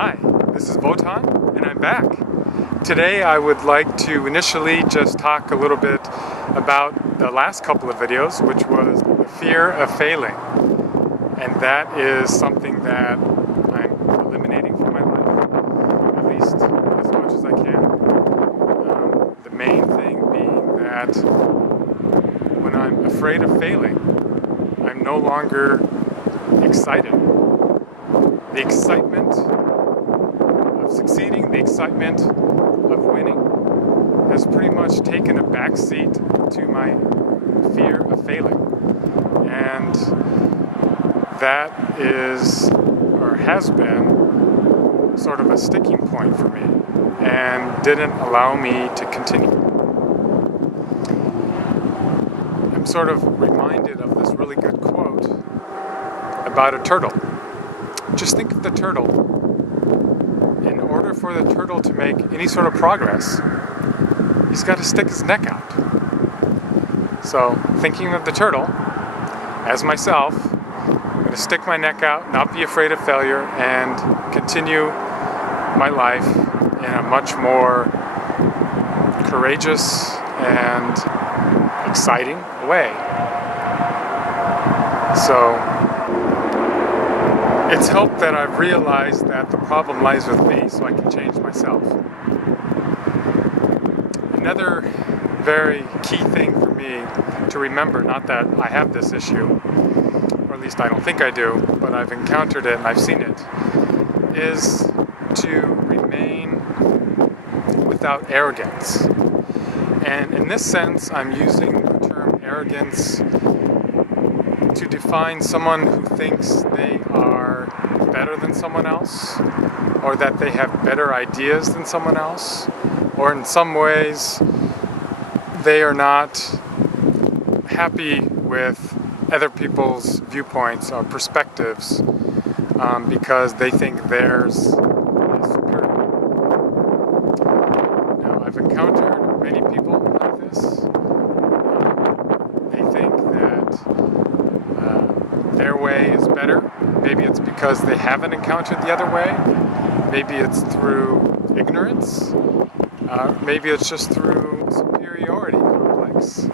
Hi, this is Votan, and I'm back. Today I would like to initially just talk a little bit about the last couple of videos, which was the fear of failing. And that is something that I'm eliminating from my life, at least as much as I can. The main thing being that when I'm afraid of failing, I'm no longer excited. The excitement of succeeding, the excitement of winning has pretty much taken a backseat to my fear of failing. And that is, or has been, sort of a sticking point for me and didn't allow me to continue. I'm sort of reminded of this really good quote about a turtle. Just think of the turtle. In order for the turtle to make any sort of progress, he's got to stick his neck out. So, thinking of the turtle, as myself, I'm going to stick my neck out, not be afraid of failure, and continue my life in a much more courageous and exciting way. So, it's helped that I've realized that the problem lies with me, so I can change myself. Another very key thing for me to remember, not that I have this issue, or at least I don't think I do, but I've encountered it and I've seen it, is to remain without arrogance. And in this sense, I'm using the term arrogance to define someone who thinks they are better than someone else, or that they have better ideas than someone else, or in some ways they are not happy with other people's viewpoints or perspectives because they think theirs is superior. Now, I've encountered many people like this. They think that their way is better. Maybe it's because they haven't encountered the other way. Maybe it's through ignorance. Maybe it's just through superiority complex.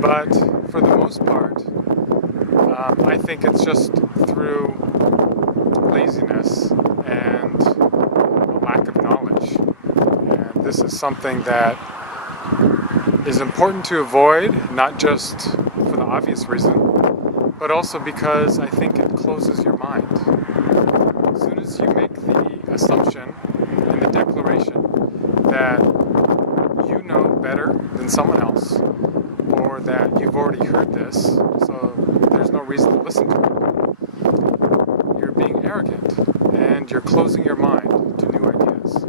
But for the most part, I think it's just through laziness and a lack of knowledge. And this is something that is important to avoid, not just for the obvious reason, but also because I think it closes your mind. As soon as you make the assumption and the declaration that you know better than someone else, or that you've already heard this, so there's no reason to listen to it, you're being arrogant and you're closing your mind to new ideas.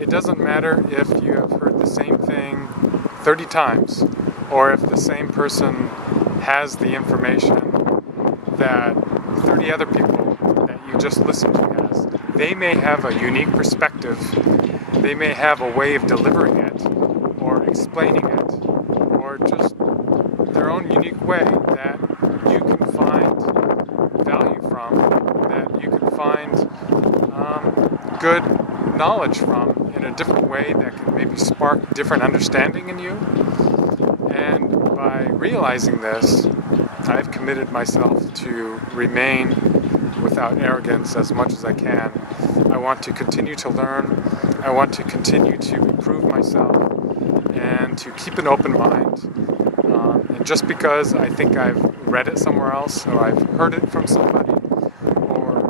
It doesn't matter if you have heard the same thing 30 times, or if the same person has the information that 30 other people that you just listened to has. They may have a unique perspective. They may have a way of delivering it, or explaining it, or just their own unique way that you can find value from, that you can find good knowledge from in a different way that can maybe spark different understanding in you. And by realizing this, I've committed myself to remain without arrogance as much as I can. I want to continue to learn. I want to continue to improve myself and to keep an open mind. And just because I think I've read it somewhere else, or I've heard it from somebody, or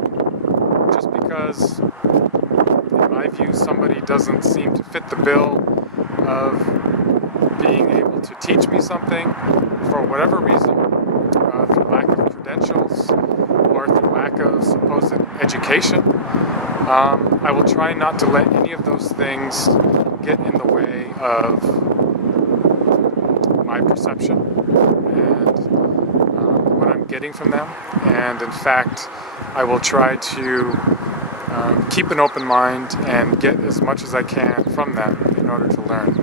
just because, in my view, somebody doesn't seem to fit the bill of being able to teach me something for whatever reason, through lack of credentials or through lack of supposed education, I will try not to let any of those things get in the way of my perception and what I'm getting from them. And in fact, I will try to keep an open mind and get as much as I can from them in order to learn.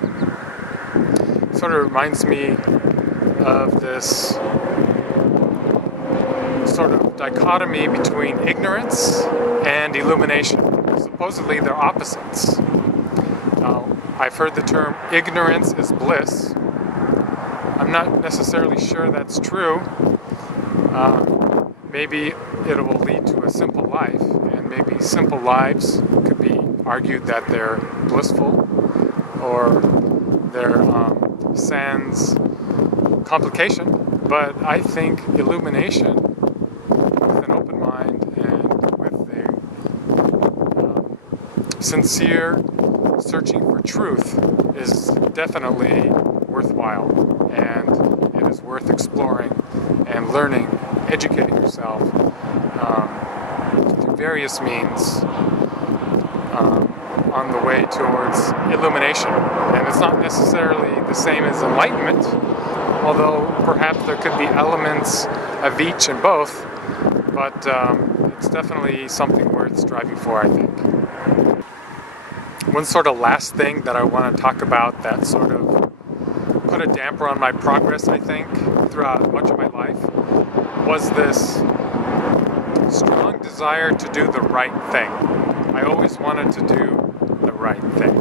It sort of reminds me of this sort of dichotomy between ignorance and illumination. Supposedly they're opposites. I've heard the term ignorance is bliss. I'm not necessarily sure that's true. Maybe it will lead to a simple life, and maybe simple lives could be argued that they're blissful, or they're sans complication. But I think illumination, with an open mind and with a sincere searching for truth, is definitely worthwhile, and it is worth exploring and learning, educating yourself through various means on the way towards illumination. And it's not necessarily the same as enlightenment, although perhaps there could be elements of each and both, but it's definitely something worth striving for, I think. One sort of last thing that I want to talk about that sort of put a damper on my progress, I think, throughout much of my life, was this strong desire to do the right thing. I always wanted to do the right thing.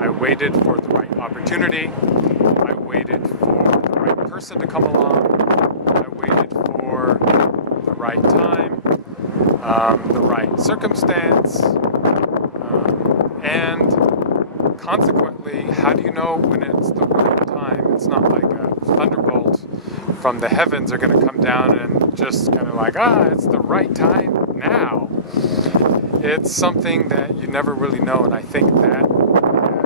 I waited for the right opportunity. I waited for the right person to come along. I waited for the right time, the right circumstance, and consequently, how do you know when it's the right time? It's not like a thunderbolt from the heavens are going to come down and just kind of like, it's the right time now. It's something that you never really know, and I think that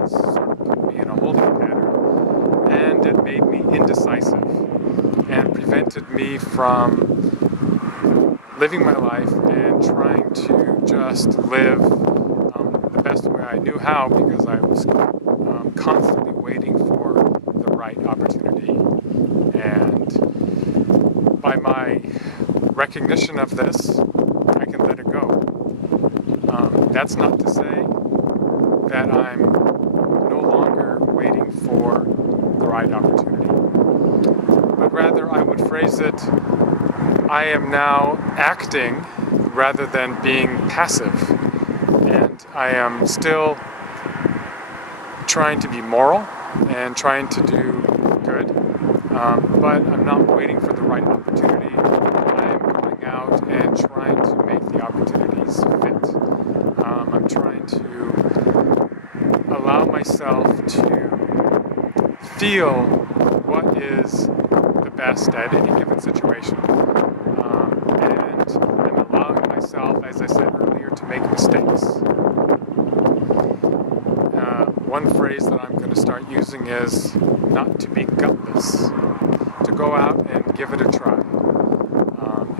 has sort of put me in a holding pattern, and it made me indecisive and prevented me from living my life and trying to just live the best way I knew how, because I was constantly waiting for the right opportunity. And by my recognition of this, I can let it go. That's not to say that I'm no longer waiting for the right opportunity, but rather I would phrase it, I am now acting rather than being passive. And I am still trying to be moral and trying to do good, but I'm not waiting for the right opportunity. I am going out and trying to make the opportunities fit. I'm trying to allow myself to feel what is the best at any given situation. And I'm allowing myself, as I said earlier, to make mistakes. One phrase that I'm going to start using is not to be gutless, to go out and give it a try.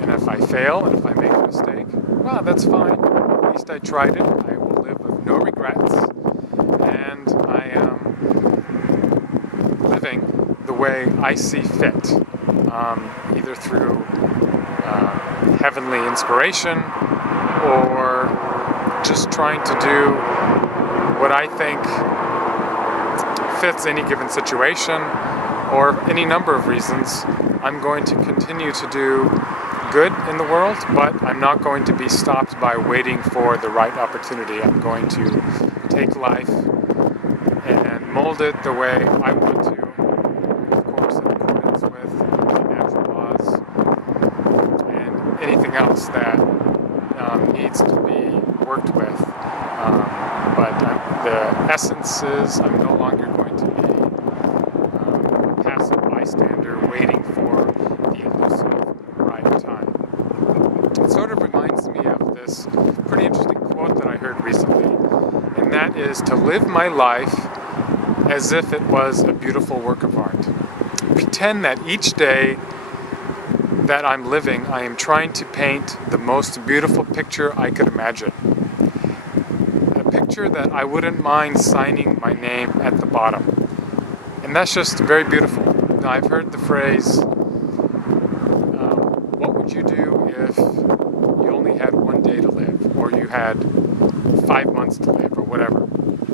And if I fail and if I make a mistake, well, that's fine. At least I tried it. I will live with no regrets. And I am living the way I see fit, either through heavenly inspiration or just trying to do what I think fits any given situation, or any number of reasons. I'm going to continue to do good in the world, but I'm not going to be stopped by waiting for the right opportunity. I'm going to take life and mold it the way I want to, of course in accordance with the natural laws and anything else that needs to be worked with. But the essence is I'm no longer going to be a passive bystander waiting for the elusive right time. It sort of reminds me of this pretty interesting quote that I heard recently, and that is to live my life as if it was a beautiful work of art. Pretend that each day that I'm living, I am trying to paint the most beautiful picture I could imagine. Picture that I wouldn't mind signing my name at the bottom. And that's just very beautiful. Now, I've heard the phrase, what would you do if you only had one day to live, or you had 5 months to live, or whatever.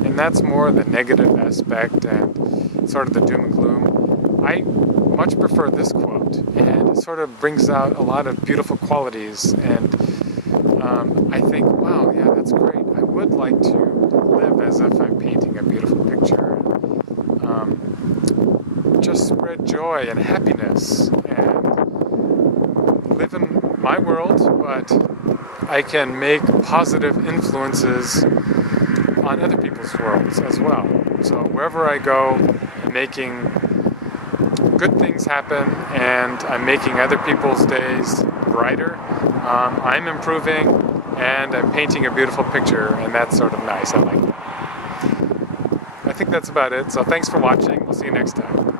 And that's more the negative aspect and sort of the doom and gloom. I much prefer this quote, and it sort of brings out a lot of beautiful qualities, and I think, wow, yeah, that's great. I would like to live as if I'm painting a beautiful picture. Just spread joy and happiness and live in my world, but I can make positive influences on other people's worlds as well. So wherever I go, I'm making good things happen, and I'm making other people's days brighter. I'm improving, and I'm painting a beautiful picture, and that's sort of nice. I like that. I think that's about it. So thanks for watching. We'll see you next time.